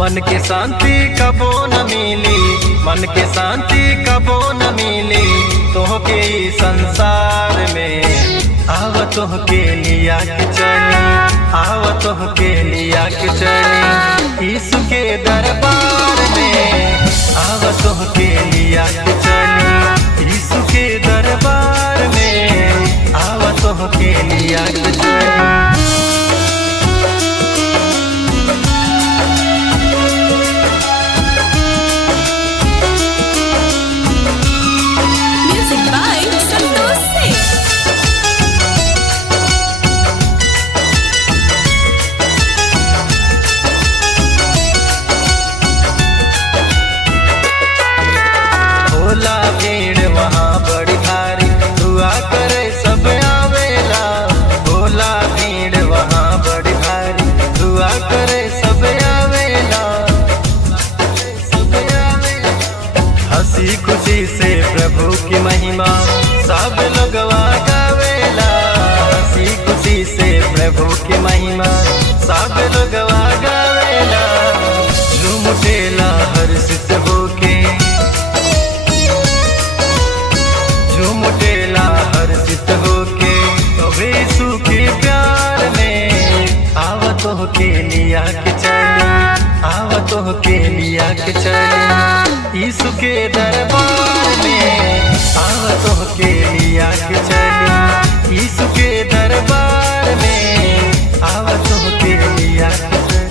मन के शांति कबो न मिली, मन के शांति कबो न मिली तोहके ई संसार में। आव तोहके लिया के चली, आव तोहके लिया के चली यीशु के दरबार में। आव तोहके लिया के चली यीशु के दरबार में। आव तोहके लिया के चली। होला भीड़ वहाँ बड़ी भारी, दुआ करे सब आवेला। होला भीड़ वहाँ बड़ी भारी, दुआ करे सब आवेला। हंसी खुशी से प्रभु की महिमा सब लोगवा गावेला। हंसी खुशी से प्रभु की महिमा सब लोगवा गावेला। झूम उठेला हर्षित होके, झूम उठेला हर्षित होके यीशु के प्यार में। आव तोहके लिया के चली, आव तोहके लिया के चली यीशु के दरबार में। आव तोहके लिया के चली यीशु के दरबार में। आव तोहके लिया के चली।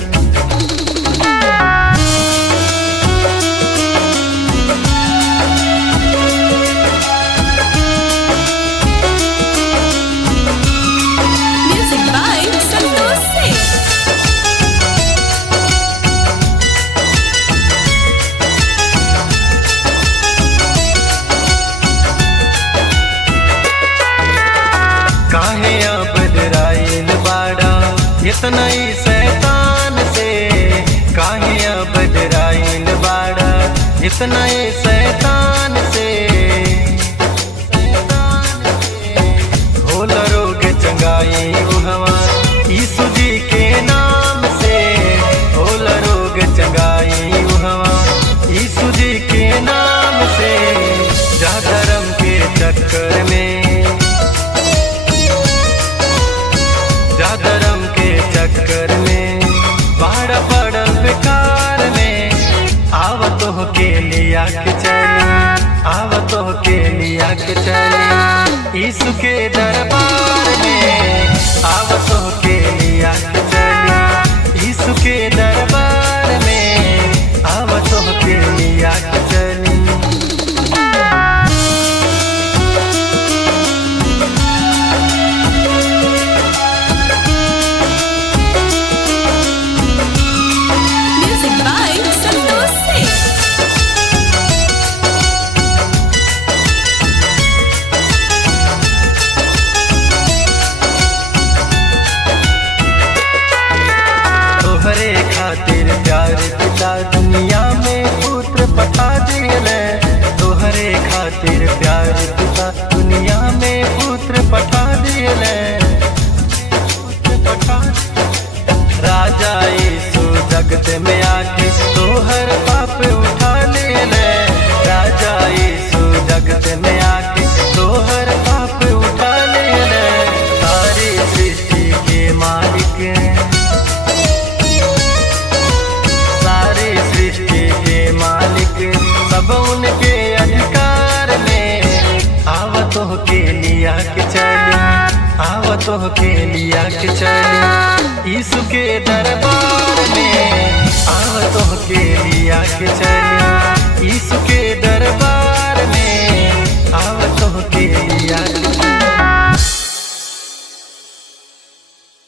काहे बदराइल बाड़ा इतना ही शैतान से। काहे बदराइल बाड़ा इतना ही शैतान से। होला रोग चंगाई उहवा यीशु जी के नाम से। होला रोग चंगाई उहवा यीशु जी के नाम से। जा धर्म के चक्कर में, जा धर्म के चक्कर में बाड़ा पड़ल बेकार में। आव तोहके लिया के चली, आव तोहके लिया के चली यीशु के दरबार में। आव तोहके लिया के चली यीशु के दरबार में। आव तोहके लिया के चली। तोहरे खातिर प्यार पिता दुनिया में पुत्र पठा दिले। तोहरे खातिर प्यार पिता दुनिया में पुत्र पठा दिले। राजा यीशु जगत में आके तोहर पाप उठा ले। राजा यीशु जगत में आके तोहर पाप उठा ले। सारी सृष्टि के मालिक, सारी सृष्टि के मालिक सब उनके अधिकार में। आव तोहके लिया के चली, आव तोहके लिया के चली यीशु के दरबार में। आव तोहके लिया के चली यीशु के दरबार में। आव